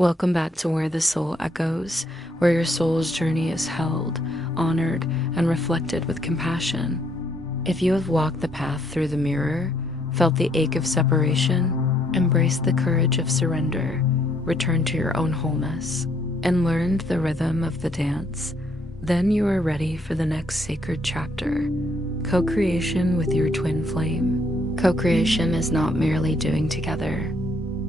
Welcome back to Where the Soul Echoes, where your soul's journey is held, honored, and reflected with compassion. If you have walked the path through the mirror, felt the ache of separation, embraced the courage of surrender, returned to your own wholeness, and learned the rhythm of the dance, then you are ready for the next sacred chapter, co-creation with your twin flame. Co-creation is not merely doing together.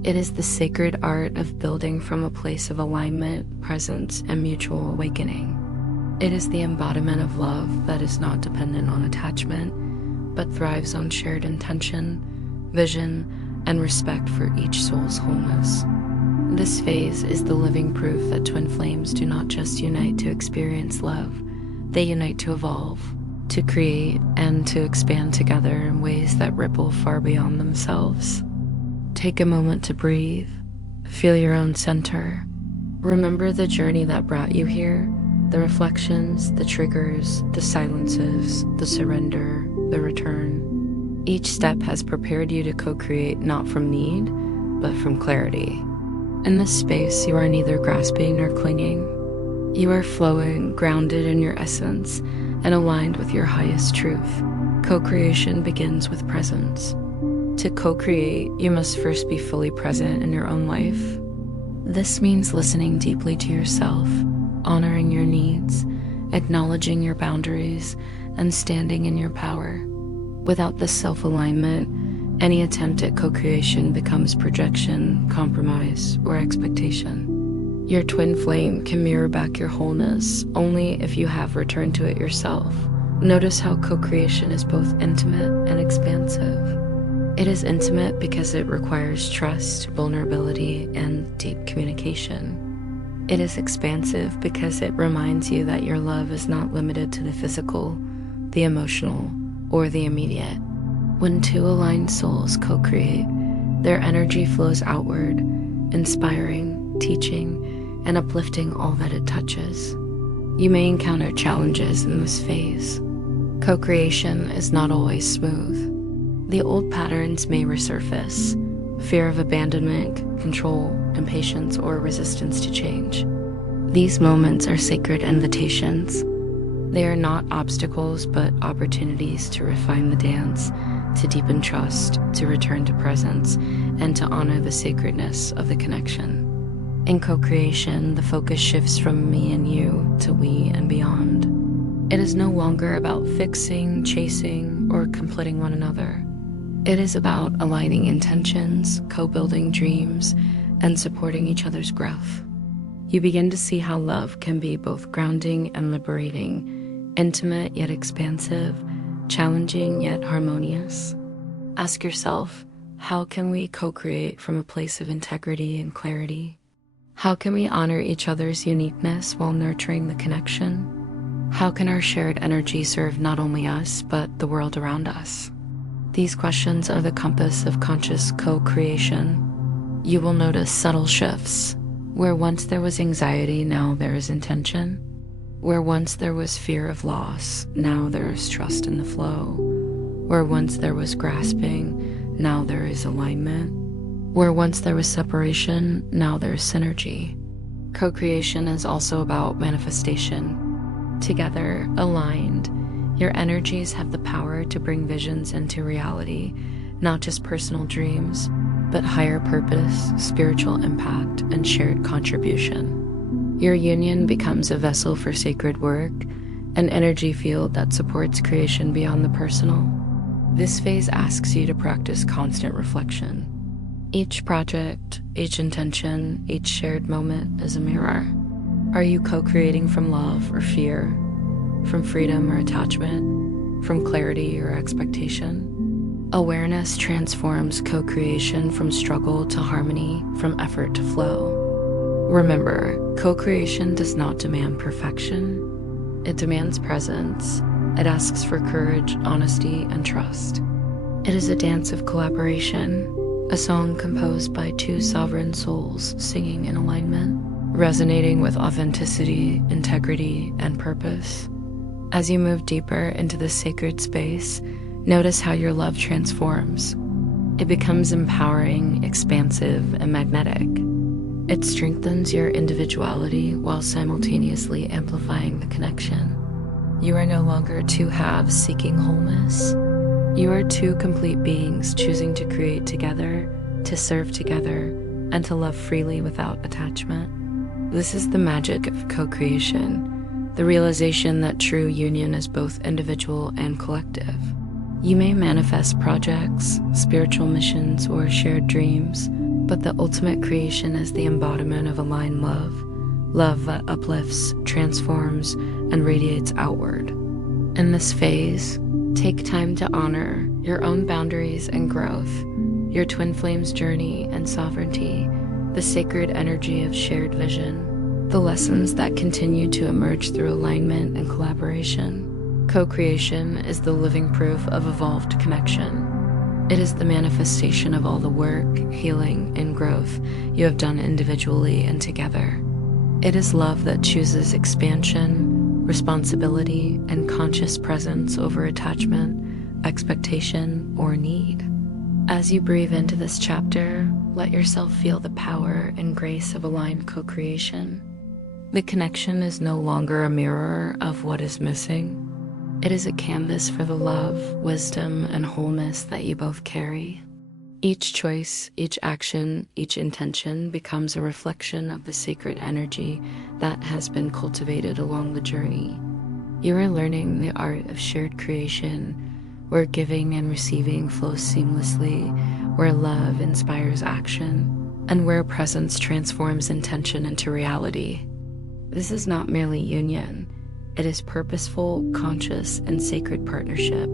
It is the sacred art of building from a place of alignment, presence, and mutual awakening. It is the embodiment of love that is not dependent on attachment, but thrives on shared intention, vision, and respect for each soul's wholeness. This phase is the living proof that twin flames do not just unite to experience love, they unite to evolve, to create, and to expand together in ways that ripple far beyond themselves. Take a moment to breathe, feel your own center. Remember the journey that brought you here, the reflections, the triggers, the silences, the surrender, the return. Each step has prepared you to co-create not from need, but from clarity. In this space, you are neither grasping nor clinging. You are flowing, grounded in your essence, and aligned with your highest truth. Co-creation begins with presence. To co-create, you must first be fully present in your own life. This means listening deeply to yourself, honoring your needs, acknowledging your boundaries, and standing in your power. Without this self-alignment, any attempt at co-creation becomes projection, compromise, or expectation. Your twin flame can mirror back your wholeness only if you have returned to it yourself. Notice how co-creation is both intimate and expansive. It is intimate because it requires trust, vulnerability, and deep communication. It is expansive because it reminds you that your love is not limited to the physical, the emotional, or the immediate. When two aligned souls co-create, their energy flows outward, inspiring, teaching, and uplifting all that it touches. You may encounter challenges in this phase. Co-creation is not always smooth. The old patterns may resurface: fear of abandonment, control, impatience, or resistance to change. These moments are sacred invitations. They are not obstacles, but opportunities to refine the dance, to deepen trust, to return to presence, and to honor the sacredness of the connection. In co-creation, the focus shifts from me and you to we and beyond. It is no longer about fixing, chasing, or completing one another. It is about aligning intentions, co-building dreams, and supporting each other's growth. You begin to see how love can be both grounding and liberating, intimate yet expansive, challenging yet harmonious. Ask yourself, how can we co-create from a place of integrity and clarity? How can we honor each other's uniqueness while nurturing the connection? How can our shared energy serve not only us, but the world around us? These questions are the compass of conscious co-creation. You will notice subtle shifts. Where once there was anxiety, now there is intention. Where once there was fear of loss, now there is trust in the flow. Where once there was grasping, now there is alignment. Where once there was separation, now there is synergy. Co-creation is also about manifestation. Together, aligned, your energies have the power to bring visions into reality, not just personal dreams, but higher purpose, spiritual impact, and shared contribution. Your union becomes a vessel for sacred work, an energy field that supports creation beyond the personal. This phase asks you to practice constant reflection. Each project, each intention, each shared moment is a mirror. Are you co-creating from love or fear? From freedom or attachment? From clarity or expectation? Awareness transforms co-creation from struggle to harmony, from effort to flow. Remember, co-creation does not demand perfection. It demands presence. It asks for courage, honesty, and trust. It is a dance of collaboration, a song composed by two sovereign souls singing in alignment, resonating with authenticity, integrity, and purpose. As you move deeper into this sacred space, notice how your love transforms. It becomes empowering, expansive, and magnetic. It strengthens your individuality while simultaneously amplifying the connection. You are no longer two halves seeking wholeness. You are two complete beings choosing to create together, to serve together, and to love freely without attachment. This is the magic of co-creation, the realization that true union is both individual and collective. You may manifest projects, spiritual missions, or shared dreams, but the ultimate creation is the embodiment of aligned love, love that uplifts, transforms, and radiates outward. In this phase, take time to honor your own boundaries and growth, your twin flames journey and sovereignty, the sacred energy of shared vision, the lessons that continue to emerge through alignment and collaboration. Co-creation is the living proof of evolved connection. It is the manifestation of all the work, healing, and growth you have done individually and together. It is love that chooses expansion, responsibility, and conscious presence over attachment, expectation, or need. As you breathe into this chapter, let yourself feel the power and grace of aligned co-creation. The connection is no longer a mirror of what is missing. It is a canvas for the love, wisdom, and wholeness that you both carry. Each choice, each action, each intention becomes a reflection of the sacred energy that has been cultivated along the journey. You are learning the art of shared creation, where giving and receiving flow seamlessly, where love inspires action, and where presence transforms intention into reality. This is not merely union. It is purposeful, conscious, and sacred partnership,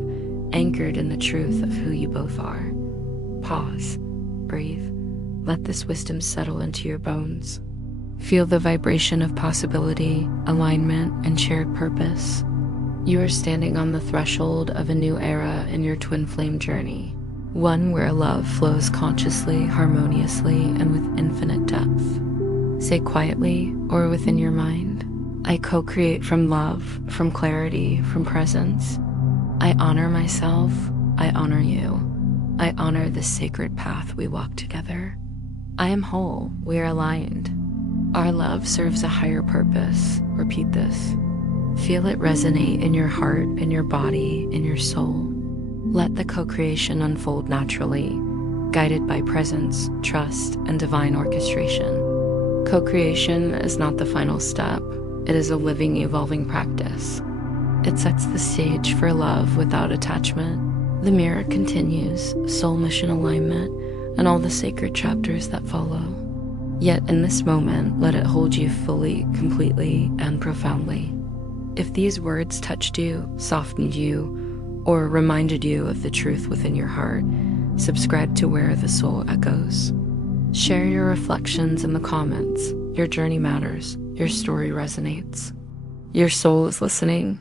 anchored in the truth of who you both are. Pause, breathe, let this wisdom settle into your bones. Feel the vibration of possibility, alignment, and shared purpose. You are standing on the threshold of a new era in your twin flame journey, one where love flows consciously, harmoniously, and with infinite depth. Say quietly or within your mind, I co-create from love, from clarity, from presence. I honor myself, I honor you. I honor the sacred path we walk together. I am whole, we are aligned. Our love serves a higher purpose. Repeat this. Feel it resonate in your heart, in your body, in your soul. Let the co-creation unfold naturally, guided by presence, trust, and divine orchestration. Co-creation is not the final step. It is a living, evolving practice. It sets the stage for love without attachment. The mirror continues, soul mission alignment, and all the sacred chapters that follow. Yet in this moment, let it hold you fully, completely, and profoundly. If these words touched you, softened you, or reminded you of the truth within your heart, subscribe to Where the Soul Echoes. Share your reflections in the comments. Your journey matters. Your story resonates. Your soul is listening.